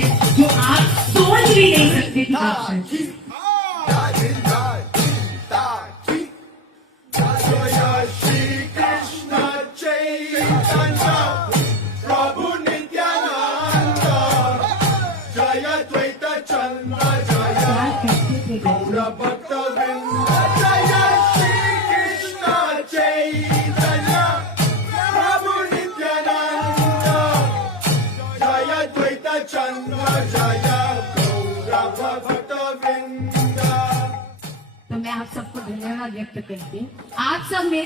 जो आप सोच भी नहीं सकते किताब से। तो मैं आप सबको धन्यवाद व्यक्त करती हूँ। आप सब मेरे